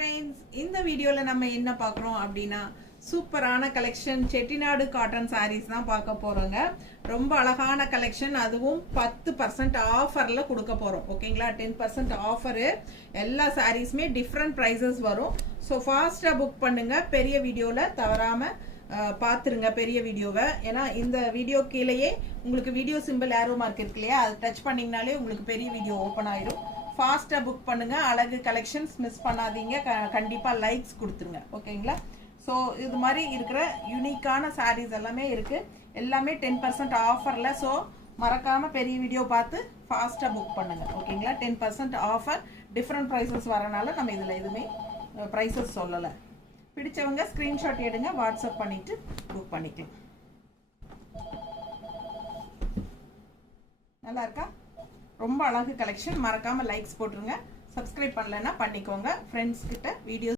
Friends, இந்த வீடியோவில் நம்ம என்ன பார்க்குறோம் அப்படின்னா சூப்பரான கலெக்ஷன் செட்டிநாடு காட்டன் சாரீஸ் தான் பார்க்க போகிறோங்க. ரொம்ப அழகான கலெக்ஷன், அதுவும் 10% ஆஃபரில் கொடுக்க போகிறோம். ஓகேங்களா, 10% ஆஃபரு. எல்லா சாரீஸுமே டிஃப்ரெண்ட் ப்ரைஸஸ் வரும். ஸோ ஃபாஸ்ட்டாக புக் பண்ணுங்கள். பெரிய வீடியோவில் தவறாமல் பார்த்துருங்க பெரிய வீடியோவை. ஏன்னா இந்த வீடியோ கீழேயே உங்களுக்கு வீடியோ சிம்பிள் ஏரோ மார்க் இருக்கு இல்லையா, அது டச் பண்ணிங்கனாலே உங்களுக்கு பெரிய வீடியோ ஓப்பன் ஆயிடும். ஃபாஸ்ட்டாக புக் பண்ணுங்கள். அழகு கலெக்ஷன்ஸ் மிஸ் பண்ணாதீங்க. கண்டிப்பாக லைக்ஸ் கொடுத்துருங்க. ஓகேங்களா. ஸோ இது மாதிரி இருக்கிற யூனிக்கான சாரீஸ் எல்லாமே இருக்குது. எல்லாமே 10% ஆஃபரில். ஸோ மறக்காமல் பெரிய வீடியோ பார்த்து ஃபாஸ்ட்டாக புக் பண்ணுங்கள். ஓகேங்களா. 10% ஆஃபர், டிஃப்ரெண்ட் ப்ரைஸஸ் வரனால நம்ம இதில் எதுவுமே ப்ரைஸஸ் சொல்லலை. பிடிச்சவங்க ஸ்க்ரீன்ஷாட் எடுங்க, வாட்ஸ்அப் பண்ணிவிட்டு புக் பண்ணிக்கலாம். நல்லா இருக்கா? ரொம்ப அழகு கலெக்ஷன். மறக்காமல் லைக்ஸ் போட்டுருங்க. சப்ஸ்கிரைப் பண்ணலைன்னா பண்ணிக்கோங்க. ஃப்ரெண்ட்ஸ் கிட்ட வீடியோஸ்